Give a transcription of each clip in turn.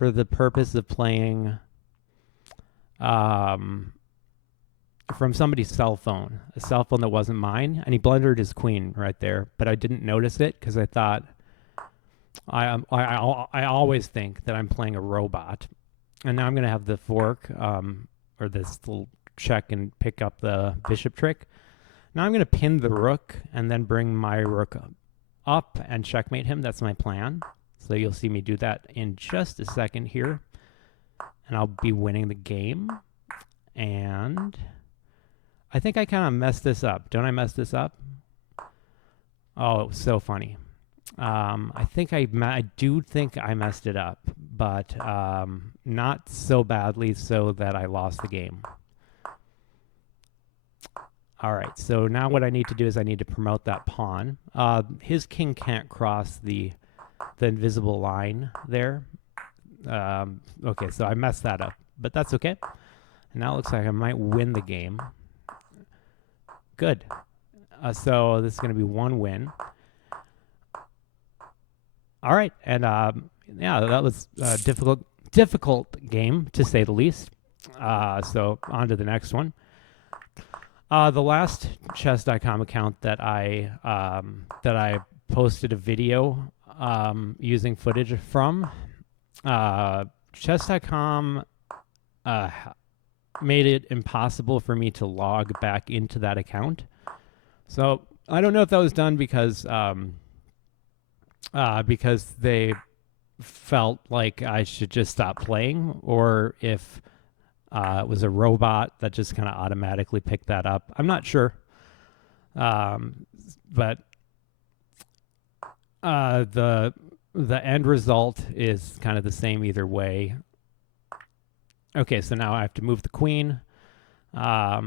for the purpose of playing from somebody's cell phone, a cell phone that wasn't mine, and he blundered his queen right there, but I didn't notice it because I thought I always think that I'm playing a robot, and now I'm going to have the fork or this little check and pick up the bishop trick. Now I'm going to pin the rook and then bring my rook up and checkmate him. That's my plan. So you'll see me do that in just a second here, and I'll be winning the game. And I think I kind of messed this up. Don't I mess this up? Oh, it was so funny. I do think I messed it up, but not so badly so that I lost the game. All right, so now what I need to do is I need to promote that pawn. His king can't cross the invisible line there. Okay, so I messed that up, but that's okay. And now it looks like I might win the game. Good. So this is going to be one win. All right, and yeah, that was a difficult game, to say the least. So on to the next one. The last chess.com account that I posted a video using footage from, chess.com made it impossible for me to log back into that account. So I don't know if that was done because they felt like I should just stop playing, or if it was a robot that just kind of automatically picked that up. I'm not sure. But the end result is kind of the same either way. Okay, so now I have to move the queen. I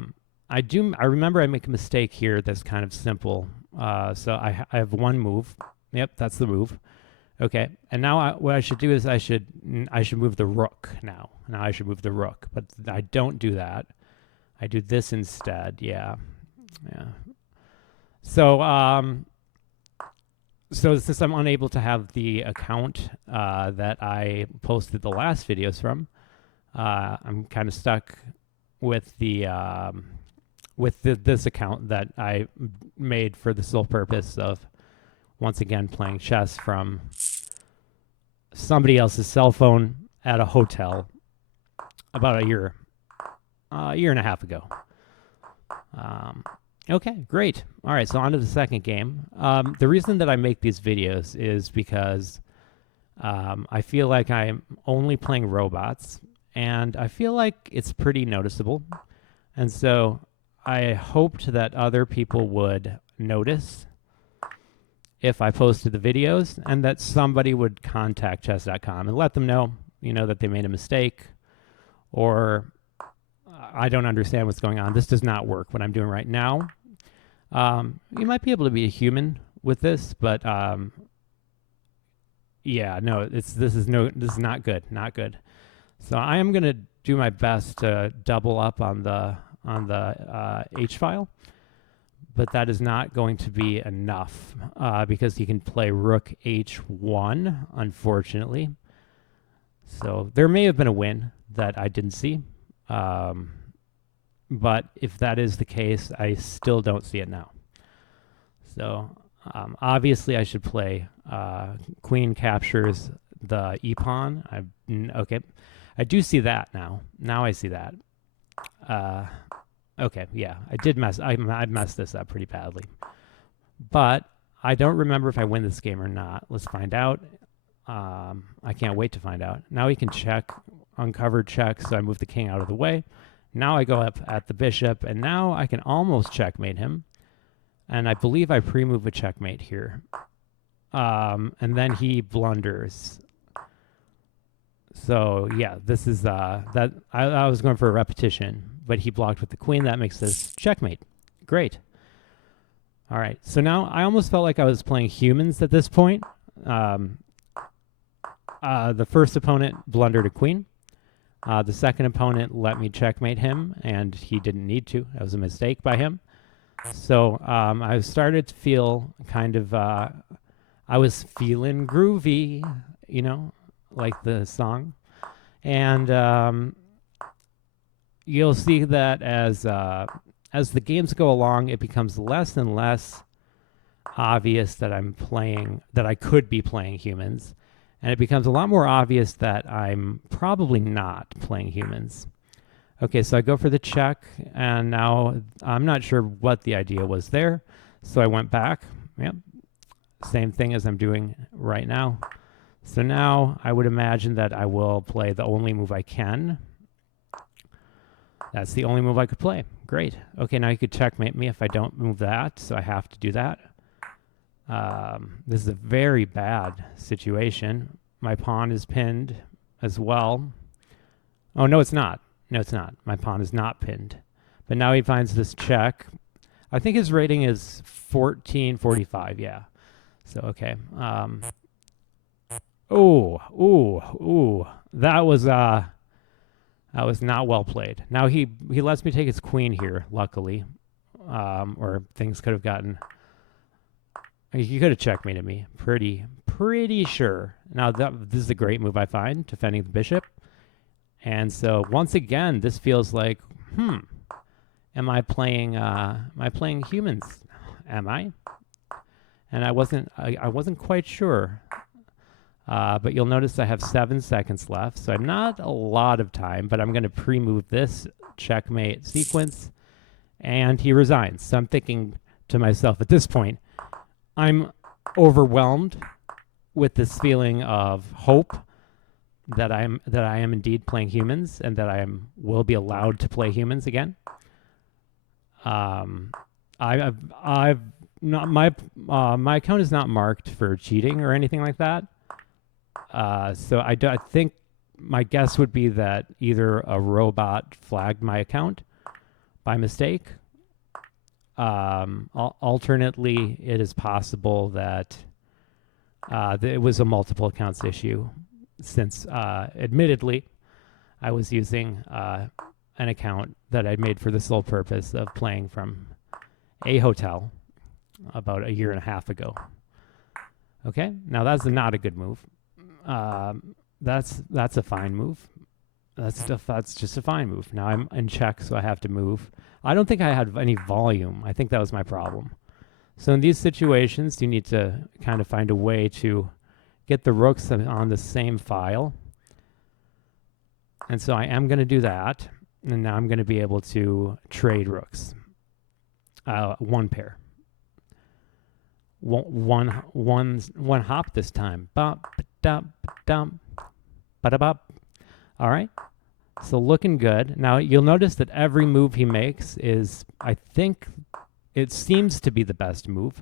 remember I make a mistake here that's kind of simple. So I have one move. Yep, that's the move. Okay, and now what I should do is I should move the rook now. Now I should move the rook, but I don't do that. I do this instead. Yeah. So so since I'm unable to have the account that I posted the last videos from, I'm kind of stuck with this account that I made for the sole purpose of once again playing chess from somebody else's cell phone at a hotel about a year and a half ago. Okay, great. All right, so on to the second game. The reason that I make these videos is because I feel like I'm only playing robots, and I feel like it's pretty noticeable. And so I hoped that other people would notice if I posted the videos, and that somebody would contact chess.com and let them know, that they made a mistake, or I don't understand what's going on. This does not work, what I'm doing right now. You might be able to be a human with this, but yeah, no, this is not good, not good. So I am going to do my best to double up on the H file. But that is not going to be enough because he can play rook h1, unfortunately. So there may have been a win that I didn't see. But if that is the case, I still don't see it now. So obviously I should play queen captures the e-pawn. Okay, I do see that now. Now I see that. Okay, yeah, I messed this up pretty badly. But I don't remember if I win this game or not. Let's find out. I can't wait to find out. Now he can check, uncovered check, so I move the king out of the way. Now I go up at the bishop, and now I can almost checkmate him. And I believe I pre-move a checkmate here. And then he blunders. So yeah, this is that I was going for a repetition, but he blocked with the queen. That makes this checkmate. Great. All right. So now I almost felt like I was playing humans at this point. The first opponent blundered a queen. The second opponent let me checkmate him, and he didn't need to. That was a mistake by him. So I started to feel kind of, I was feeling groovy, like the song. And you'll see that as the games go along, it becomes less and less obvious that I could be playing humans, and it becomes a lot more obvious that I'm probably not playing humans. Okay, so I go for the check, and now I'm not sure what the idea was there, so I went back. Yep, same thing as I'm doing right now. So now I would imagine that I will play the only move I can. That's the only move I could play. Great. Okay, now you could checkmate me if I don't move that, so I have to do that. This is a very bad situation. My pawn is pinned as well. Oh, no, it's not. No, it's not. My pawn is not pinned. But now he finds this check. I think his rating is 1445, yeah. So, okay. That was not well played. Now he lets me take his queen here, luckily. Or things could have gotten... He could have checkmated me, pretty sure. Now this is a great move I find, defending the bishop. And so once again, this feels like, am I playing humans? Am I? And I wasn't quite sure. But you'll notice I have 7 seconds left, so not a lot of time. But I'm going to pre-move this checkmate sequence, and he resigns. So I'm thinking to myself at this point, I'm overwhelmed with this feeling of hope that I am indeed playing humans and that will be allowed to play humans again. My account is not marked for cheating or anything like that. So I think my guess would be that either a robot flagged my account by mistake. Alternately, it is possible that it was a multiple accounts issue, since admittedly I was using an account that I made for the sole purpose of playing from a hotel about 1.5 years ago. Okay, now that's not a good move. That's a fine move. That's just a fine move. Now I'm in check, so I have to move. I don't think I had any volume. I think that was my problem. So in these situations, you need to kind of find a way to get the rooks on the same file. And so I am going to do that. And now I'm going to be able to trade rooks. One pair. One hop this time. Bop, dump, dump, ba-da-bop. All right. So looking good. Now you'll notice that every move he makes is, I think, it seems to be the best move.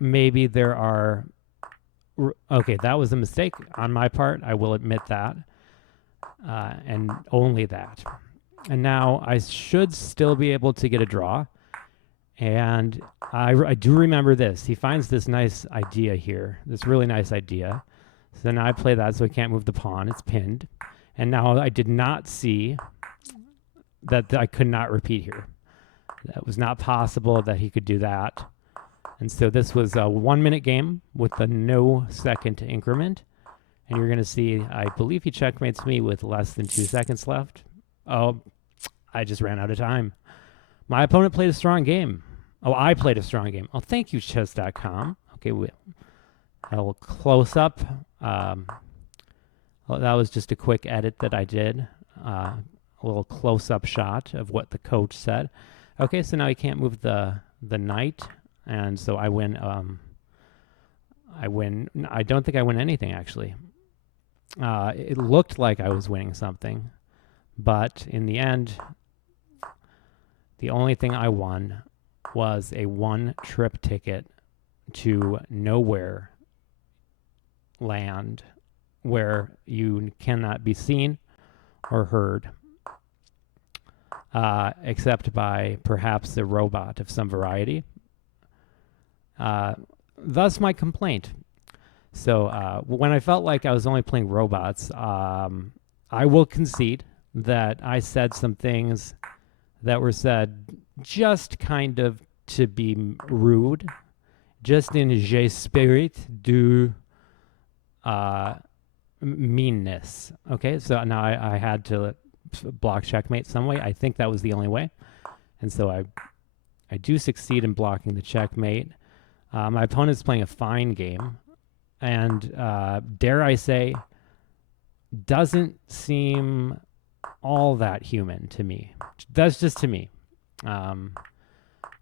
Maybe there are... Okay, that was a mistake on my part. I will admit that. And only that. And now I should still be able to get a draw. And I do remember this. He finds this nice idea here, this really nice idea. So now I play that, so I can't move the pawn. It's pinned. And now I did not see that I could not repeat here. That was not possible that he could do that. And so this was a 1-minute game with a no second increment. And you're going to see, I believe he checkmates me with less than 2 seconds left. Oh, I just ran out of time. My opponent played a strong game. Oh, I played a strong game. Oh, thank you, chess.com. Okay, a little close up. Well, that was just a quick edit that I did. A little close-up shot of what the coach said. Okay, so now he can't move the knight, and so I win. I don't think I win anything, actually. It looked like I was winning something, but in the end, the only thing I won was a 1-trip ticket to nowhere land where you cannot be seen or heard, except by perhaps a robot of some variety. Thus my complaint. So when I felt like I was only playing robots, I will concede that I said some things that were said just kind of to be rude, just in je spirit du meanness. Okay, so now I had to block checkmate some way. I think that was the only way. And so I do succeed in blocking the checkmate. My opponent's playing a fine game. And dare I say, doesn't seem all that human to me. That's just to me.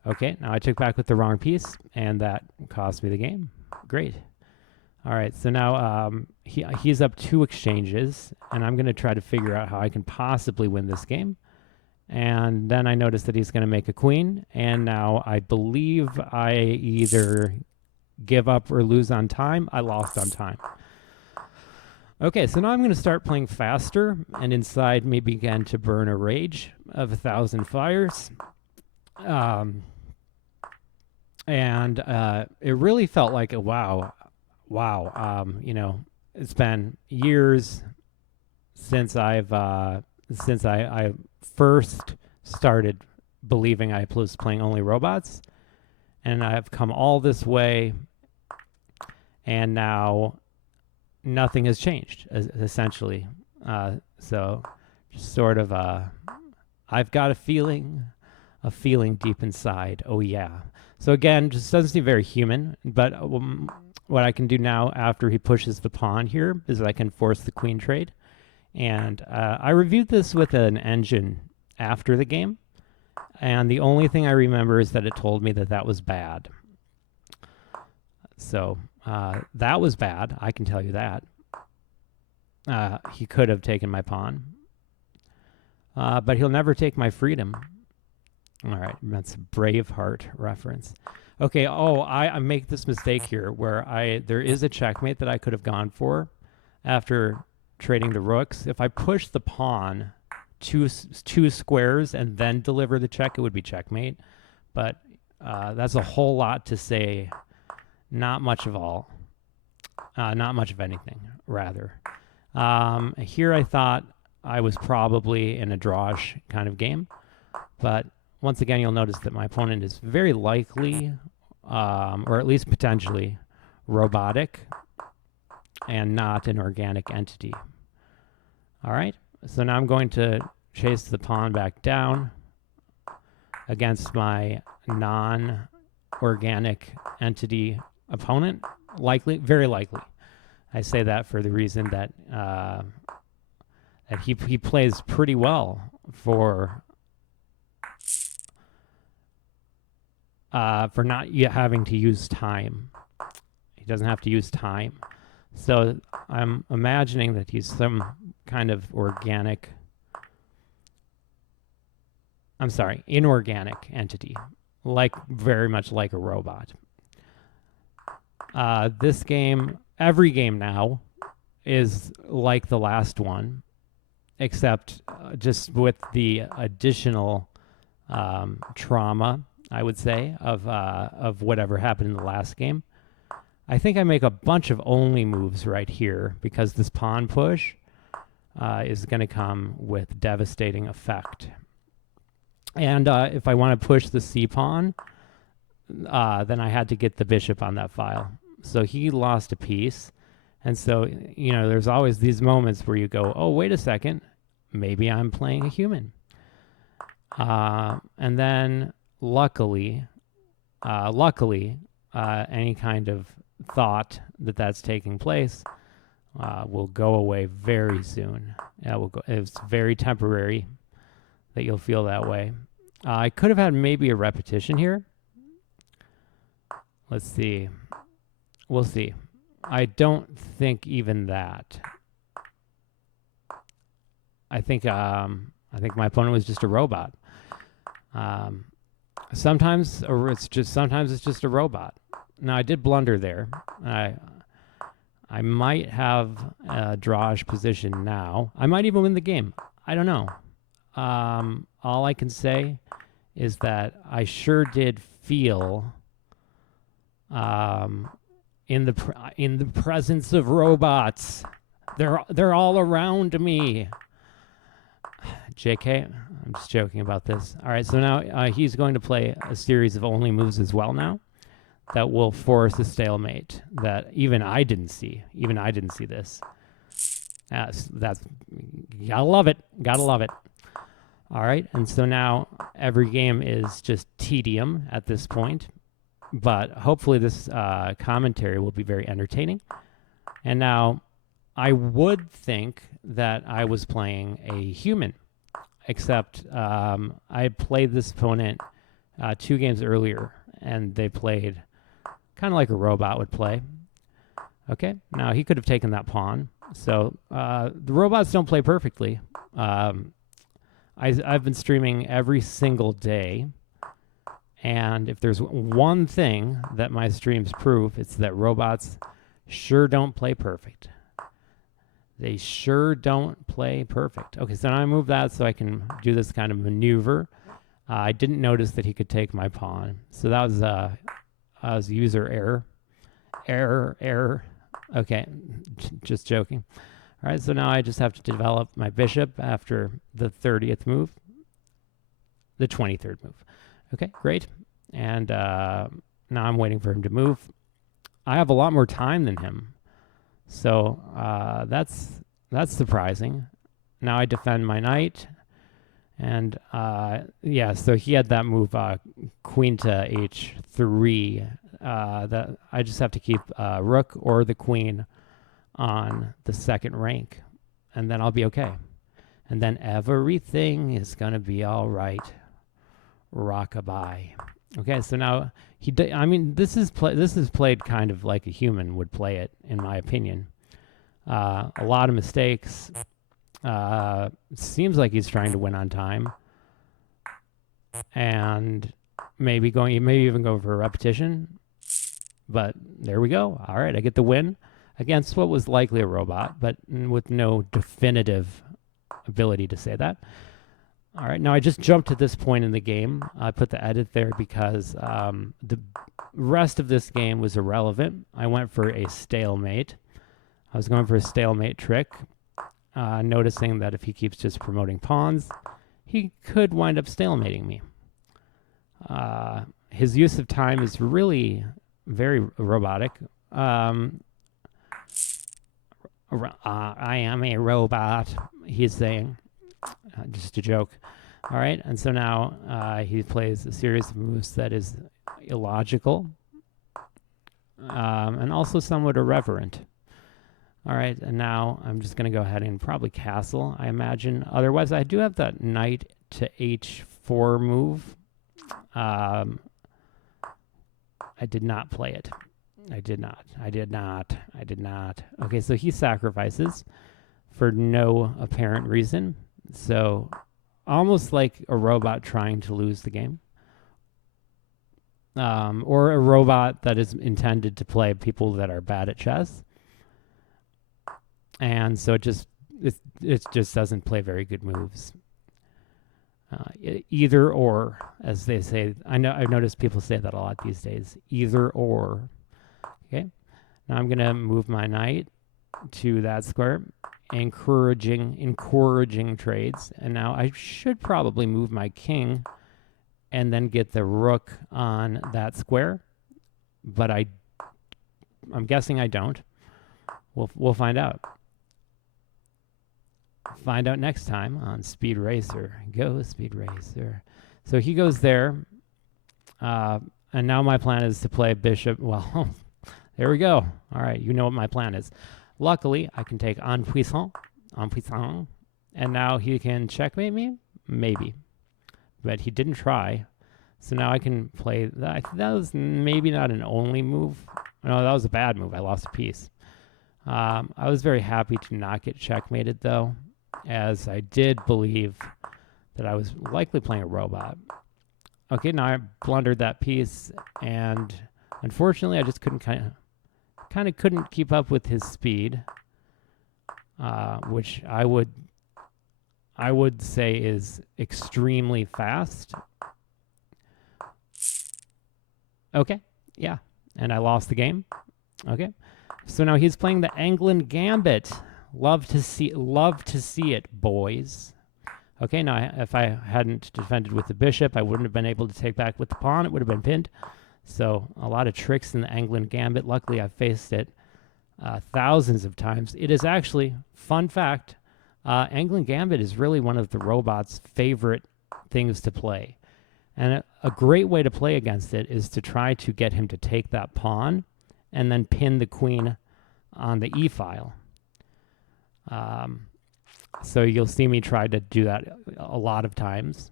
Okay, now I took back with the wrong piece, and that cost me the game. Great. All right, so now he's up 2 exchanges, and I'm going to try to figure out how I can possibly win this game. And then I notice that he's going to make a queen, and now I believe I either give up or lose on time. I lost on time. Okay, so now I'm going to start playing faster, and inside me began to burn a rage of 1,000 fires. It really felt like a wow. You know, it's been years since I first started believing I was playing only robots, and I've come all this way, and now nothing has changed, essentially. So just sort of I've got a feeling deep inside. Oh yeah. So again, just doesn't seem very human, but what I can do now after he pushes the pawn here is I can force the queen trade. And I reviewed this with an engine after the game, and the only thing I remember is that it told me that that was bad. So that was bad, I can tell you that. He could have taken my pawn, but he'll never take my freedom. All right, that's a Braveheart reference. Okay, I make this mistake here where there is a checkmate that I could have gone for after trading the rooks. If I push the pawn two squares and then deliver the check, it would be checkmate. But that's a whole lot to say. Not much of all. Not much of anything, rather. Here I thought I was probably in a drawish kind of game. But once again, you'll notice that my opponent is very likely, or at least potentially, robotic and not an organic entity. All right, so now I'm going to chase the pawn back down against my non-organic entity opponent. Likely, very likely. I say that for the reason that he plays pretty well for not yet having to use time. He doesn't have to use time. So I'm imagining that he's some kind of inorganic entity, very much like a robot. This game, every game now, is like the last one, except just with the additional trauma, I would say, of whatever happened in the last game. I think I make a bunch of only moves right here because this pawn push is going to come with devastating effect. And if I want to push the c-pawn, then I had to get the bishop on that file. So he lost a piece. And so, you know, there's always these moments where you go, oh, wait a second, maybe I'm playing a human. And then luckily, any kind of thought that that's taking place will go away very soon. It's very temporary that you'll feel that way. I could have had maybe a repetition here. Let's see. We'll see. I don't think even that. I think my opponent was just a robot. Sometimes it's just a robot. Now I did blunder there. I might have a drawish position now. I might even win the game. I don't know. All I can say is that I sure did feel in the presence of robots. They're all around me. JK, I'm just joking about this. All right, so now he's going to play a series of only moves as well now that will force a stalemate that even I didn't see. Even I didn't see this. That's gotta love it. Gotta love it. All right, and so now every game is just tedium at this point, but hopefully this commentary will be very entertaining. And now I would think that I was playing a human, except I played this opponent 2 games earlier, and they played kind of like a robot would play. Okay, now he could have taken that pawn. So the robots don't play perfectly. I've been streaming every single day, and if there's one thing that my streams prove, it's that robots sure don't play perfect. They sure don't play perfect. Okay, so now I move that so I can do this kind of maneuver. I didn't notice that he could take my pawn, so that was user error. Error. Okay, just joking. All right, so now I just have to develop my bishop after the 30th move, the 23rd move. Okay, great. And now I'm waiting for him to move. I have a lot more time than him, so that's surprising. Now I defend my knight, and yeah, so he had that move, queen to h3. That I just have to keep rook or the queen on the second rank, and then I'll be okay. And then everything is gonna be all right. Rockabye. Okay, so now I mean, this is played kind of like a human would play it, in my opinion. A lot of mistakes. Seems like he's trying to win on time, and maybe even go for a repetition. But there we go. All right, I get the win against what was likely a robot, but with no definitive ability to say that. All right, now I just jumped to this point in the game. I put the edit there because the rest of this game was irrelevant. I went for a stalemate. I was going for a stalemate trick, noticing that if he keeps just promoting pawns, he could wind up stalemating me. His use of time is really very robotic. I am a robot, he's saying. Just a joke. All right, and so now he plays a series of moves that is illogical and also somewhat irreverent. All right, and now I'm just going to go ahead and probably castle, I imagine. Otherwise, I do have that knight to h4 move. I did not play it. I did not. Okay, so he sacrifices for no apparent reason. So almost like a robot trying to lose the game. Or a robot that is intended to play people that are bad at chess. And so it just doesn't play very good moves. Either or, as they say. I've noticed people say that a lot these days. Either or. Okay. Now I'm going to move my knight to that square, encouraging trades. And now I should probably move my king and then get the rook on that square, but I'm guessing I don't. We'll find out. Find out next time on Speed Racer. Go Speed Racer. So he goes there, and now my plan is to play bishop. Well, there we go. All right, you know what my plan is. Luckily, I can take en puissant, and now he can checkmate me? Maybe. But he didn't try. So now I can play that. That was maybe not an only move. No, that was a bad move. I lost a piece. I was very happy to not get checkmated, though, as I did believe that I was likely playing a robot. Okay, now I blundered that piece, and unfortunately, I just couldn't kind of couldn't keep up with his speed, which I would say is extremely fast. Okay, yeah, and I lost the game. Okay, so now he's playing the England Gambit. Love to see it, boys. Okay, now if I hadn't defended with the bishop, I wouldn't have been able to take back with the pawn. It would have been pinned. So a lot of tricks in the England Gambit. Luckily, I faced it thousands of times. It is actually, fun fact, Angling Gambit is really one of the robot's favorite things to play. And a great way to play against it is to try to get him to take that pawn and then pin the queen on the e-file. So you'll see me try to do that a lot of times,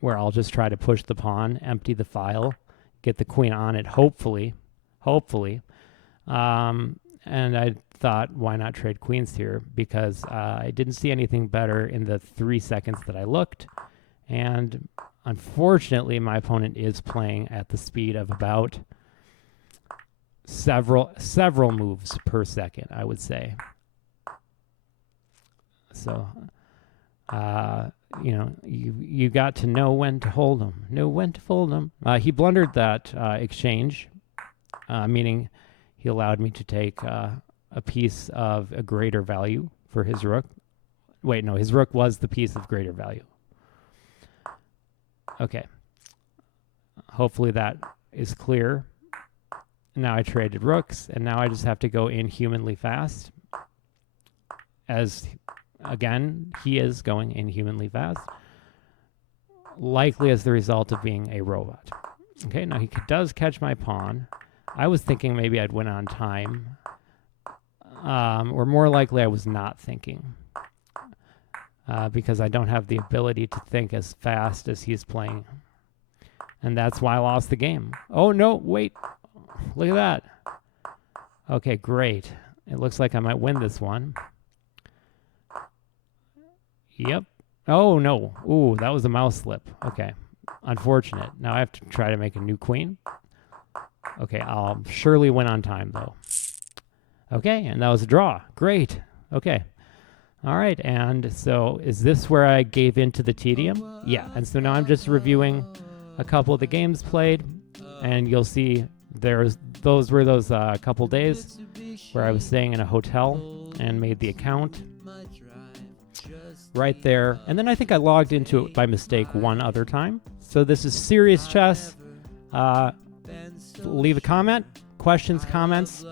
where I'll just try to push the pawn, empty the file, get the queen on it, hopefully. And I thought, why not trade queens here? Because I didn't see anything better in the 3 seconds that I looked. And unfortunately, my opponent is playing at the speed of about several moves per second, I would say. So, you got to know when to hold them, know when to fold them. He blundered that exchange, meaning he allowed me to take a piece of a greater value for his rook. Wait, no, his rook was the piece of greater value. Okay. Hopefully that is clear. Now I traded rooks, and now I just have to go inhumanly fast. As, again, he is going inhumanly fast. Likely as the result of being a robot. Okay, now he does catch my pawn. I was thinking maybe I'd win on time. Or more likely I was not thinking. Because I don't have the ability to think as fast as he's playing. And that's why I lost the game. Oh, no, wait. Look at that. Okay, great. It looks like I might win this one. Yep. Oh, no. Ooh, that was a mouse slip. Okay. Unfortunate. Now I have to try to make a new queen. Okay, I'll surely win on time, though. Okay, and that was a draw. Great. Okay. All right, and so is this where I gave in to the tedium? Yeah, and so now I'm just reviewing a couple of the games played, and you'll see those were those couple days where I was staying in a hotel and made the account right there. And then I think I logged into it by mistake one other time. So this is Serious Chess. Leave a comment, questions, comments.